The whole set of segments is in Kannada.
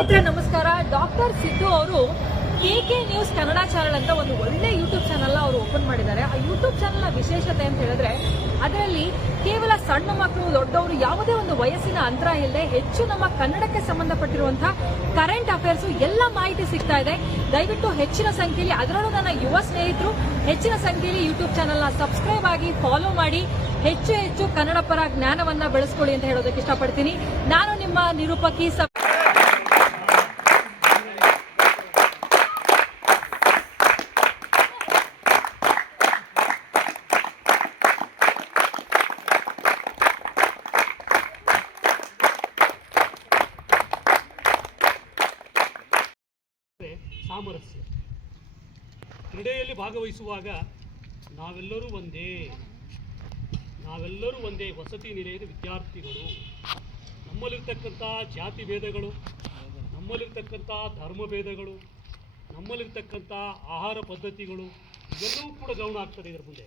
ನಮಸ್ಕಾರ. ಡಾಕ್ಟರ್ ಸಿದ್ದು ಅವರು KK ನ್ಯೂಸ್ ಕನ್ನಡ ಚಾನೆಲ್ ಅಂತ ಒಂದು ಒಳ್ಳೆ ಯೂಟ್ಯೂಬ್ ಚಾನೆಲ್ ಅವರು ಓಪನ್ ಮಾಡಿದ್ದಾರೆ. ಆ ಯೂಟ್ಯೂಬ್ ಚಾನೆಲ್ನ ವಿಶೇಷತೆ ಅಂತ ಹೇಳಿದ್ರೆ ಅದರಲ್ಲಿ ಕೇವಲ ಸಣ್ಣ ಮಕ್ಕಳು ದೊಡ್ಡವರು ಯಾವುದೇ ಒಂದು ವಯಸ್ಸಿನ ಅಂತರ ಇಲ್ಲದೆ ಹೆಚ್ಚು ನಮ್ಮ ಕನ್ನಡಕ್ಕೆ ಸಂಬಂಧಪಟ್ಟಿರುವಂತಹ ಕರೆಂಟ್ ಅಫೇರ್ಸ್ ಎಲ್ಲ ಮಾಹಿತಿ ಸಿಗ್ತಾ ಇದೆ. ದಯವಿಟ್ಟು ಹೆಚ್ಚಿನ ಸಂಖ್ಯೆಯಲ್ಲಿ, ಅದರಲ್ಲೂ ನನ್ನ ಯುವ ಸ್ನೇಹಿತರು ಹೆಚ್ಚಿನ ಸಂಖ್ಯೆಯಲ್ಲಿ ಯೂಟ್ಯೂಬ್ ಚಾನೆಲ್ನ ಸಬ್ಸ್ಕ್ರೈಬ್ ಆಗಿ ಫಾಲೋ ಮಾಡಿ ಹೆಚ್ಚು ಕನ್ನಡ ಪರ ಜ್ಞಾನವನ್ನ ಬೆಳೆಸ್ಕೊಳ್ಳಿ ಅಂತ ಹೇಳೋದಕ್ಕೆ ಇಷ್ಟಪಡ್ತೀನಿ. ನಾನು ನಿಮ್ಮ ನಿರೂಪಕಿ ಸಾಮರಸ್ಯ. ಕ್ರೀಡೆಯಲ್ಲಿ ಭಾಗವಹಿಸುವಾಗ ನಾವೆಲ್ಲರೂ ಒಂದೇ ವಸತಿ ನಿಲಯದ ವಿದ್ಯಾರ್ಥಿಗಳು. ನಮ್ಮಲ್ಲಿರ್ತಕ್ಕಂಥ ಜಾತಿ ಭೇದಗಳು, ನಮ್ಮಲ್ಲಿರ್ತಕ್ಕಂಥ ಧರ್ಮ ಭೇದಗಳು, ನಮ್ಮಲ್ಲಿರ್ತಕ್ಕಂಥ ಆಹಾರ ಪದ್ಧತಿಗಳು ಇವೆಲ್ಲವೂ ಕೂಡ ಗಮನ ಆಗ್ತದೆ ಇದರ ಮುಂದೆ.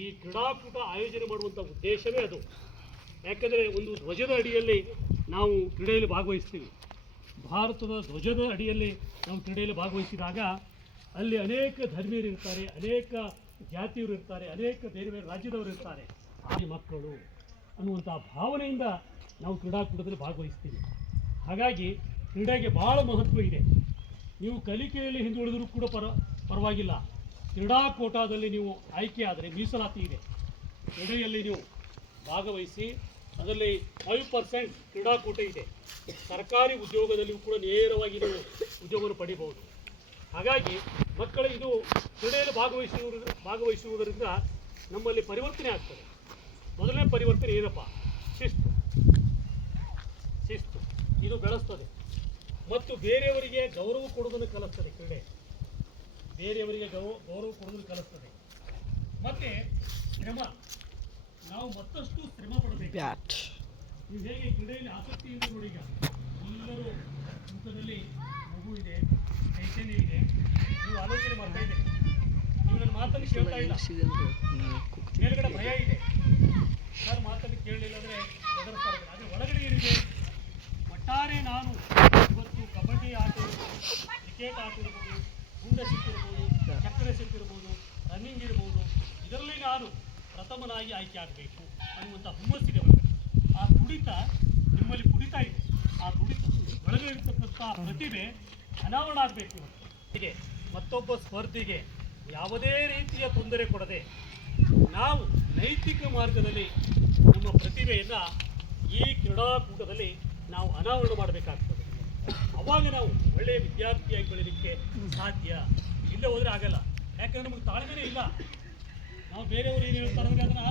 ಈ ಕ್ರೀಡಾಕೂಟ ಆಯೋಜನೆ ಮಾಡುವಂಥ ಉದ್ದೇಶವೇ ಅದು. ಯಾಕೆಂದರೆ ಒಂದು ಧ್ವಜದ ಅಡಿಯಲ್ಲಿ ನಾವು ಕ್ರೀಡೆಯಲ್ಲಿ ಭಾಗವಹಿಸ್ತೀವಿ. ಭಾರತದ ಧ್ವಜದ ಅಡಿಯಲ್ಲಿ ನಾವು ಕ್ರೀಡೆಯಲ್ಲಿ ಭಾಗವಹಿಸಿದಾಗ ಅಲ್ಲಿ ಅನೇಕ ಧರ್ಮೀಯರು ಇರ್ತಾರೆ, ಅನೇಕ ಜಾತಿಯವರು ಇರ್ತಾರೆ, ಅನೇಕ ಬೇರೆ ಬೇರೆ ರಾಜ್ಯದವರು ಇರ್ತಾರೆ. ಆ ಮಕ್ಕಳು ಅನ್ನುವಂಥ ಭಾವನೆಯಿಂದ ನಾವು ಕ್ರೀಡಾಕೂಟದಲ್ಲಿ ಭಾಗವಹಿಸ್ತೀವಿ. ಹಾಗಾಗಿ ಕ್ರೀಡೆಗೆ ಭಾಳ ಮಹತ್ವ ಇದೆ. ನೀವು ಕಲಿಕೆಯಲ್ಲಿ ಹಿಂದುಳಿದರೂ ಕೂಡ ಪರವಾಗಿಲ್ಲ, ಕ್ರೀಡಾಕೂಟದಲ್ಲಿ ನೀವು ಆಯ್ಕೆ ಆದರೆ ಮೀಸಲಾತಿ ಇದೆ. ಕ್ರೀಡೆಯಲ್ಲಿ ನೀವು ಭಾಗವಹಿಸಿ ಅದರಲ್ಲಿ 5% ಕ್ರೀಡಾಕೂಟ ಇದೆ. ಸರ್ಕಾರಿ ಉದ್ಯೋಗದಲ್ಲಿಯೂ ಕೂಡ ನೇರವಾಗಿ ನೀವು ಉದ್ಯೋಗವನ್ನು ಪಡಿಬಹುದು. ಹಾಗಾಗಿ ಮಕ್ಕಳು ಇದು ಕ್ರೀಡೆಯಲ್ಲಿ ಭಾಗವಹಿಸುವುದರಿಂದ ನಮ್ಮಲ್ಲಿ ಪರಿವರ್ತನೆ ಆಗ್ತದೆ. ಮೊದಲನೇ ಪರಿವರ್ತನೆ ಏನಪ್ಪ? ಶಿಸ್ತು ಇದು ಬೆಳೆಸ್ತದೆ ಮತ್ತು ಬೇರೆಯವರಿಗೆ ಗೌರವ ಕೊಡುವುದನ್ನು ಕಲಿಸ್ತದೆ. ಕ್ರೀಡೆ ಬೇರೆಯವರಿಗೆ ಗೌರವ ಕೊಡುವುದನ್ನು ಕಲಿಸ್ತದೆ. ಮತ್ತು ಶ್ರಮ, ನಾವು ಮತ್ತಷ್ಟು ಶ್ರಮ ಪಡಬೇಕು. ನೀವು ಹೇಗೆ ಕ್ರೀಡೆಯಲ್ಲಿ ಆಸಕ್ತಿಯಿಂದ ನೋಡಿ, ಈಗ ಎಲ್ಲರೂ ಮುಖದಲ್ಲಿ ಮಗು ಇದೆ, ಚೈತನ್ಯ ಇದೆ, ನೀವು ಆಲೋಚನೆ ಮಾಡ್ತಾ ಇದ್ದೀರಿ, ನೀವು ನನ್ನ ಮಾತನ್ನು ಕೇಳ್ತಾ ಇಲ್ಲ, ಮೇಲ್ಗಡೆ ಭಯ ಇದೆ, ಯಾರು ಮಾತನ್ನು ಕೇಳಲಿಲ್ಲ ಅಂದರೆ ಹೆದರ್ತಾ ಇದ್ದಾರೆ. ಆದರೆ ಒಳಗಡೆ ಏನಿದೆ? ಒಟ್ಟಾರೆ ನಾನು ಇವತ್ತು ಕಬಡ್ಡಿ ಆಟ ಇರ್ಬೋದು, ಕ್ರಿಕೆಟ್ ಆಟ ಇರ್ಬೋದು, ಗುಂಡ ಸಿಕ್ಕಿರ್ಬೋದು, ಚಕ್ರ ಸಿಕ್ಕಿರ್ಬೋದು, ರನ್ನಿಂಗ್ ಇರ್ಬೋದು, ಇದರಲ್ಲಿ ನಾನು ಪ್ರಥಮನಾಗಿ ಆಯ್ಕೆ ಆಗಬೇಕು ಅನ್ನುವಂಥ ಹುಮ್ಮಸ್ಸಿದೆ ಒಳಗಡೆ. ಆ ತುಡಿತ ನಿಮ್ಮಲ್ಲಿ ಕುಡಿತಾ ಇದೆ. ಆ ತುಡಿತ ಒಳಗಡೆ ಇರ್ತಕ್ಕಂಥ ಪ್ರತಿಭೆ ಅನಾವರಣ ಆಗಬೇಕು. ಹೀಗೆ ಮತ್ತೊಬ್ಬ ಸ್ಪರ್ಧಿಗೆ ಯಾವುದೇ ರೀತಿಯ ತೊಂದರೆ ಕೊಡದೆ ನಾವು ನೈತಿಕ ಮಾರ್ಗದಲ್ಲಿ ನಮ್ಮ ಪ್ರತಿಭೆಯನ್ನು ಈ ಕ್ರೀಡಾಕೂಟದಲ್ಲಿ ನಾವು ಅನಾವರಣ ಮಾಡಬೇಕಾಗ್ತದೆ. ಅವಾಗ ನಾವು ಒಳ್ಳೆಯ ವಿದ್ಯಾರ್ಥಿಯಾಗಿ ಬೆಳೀಲಿಕ್ಕೆ ಸಾಧ್ಯ. ಇಲ್ಲೇ ಹೋದರೆ ಆಗಲ್ಲ. ಯಾಕಂದರೆ ನಮಗೆ ತಾಳ್ಮೆನೇ ಇಲ್ಲ. ನಾವು ಬೇರೆಯವರು ಏನು ಹೇಳ್ತಾರೆ ಅಂದರೆ ಅದನ್ನು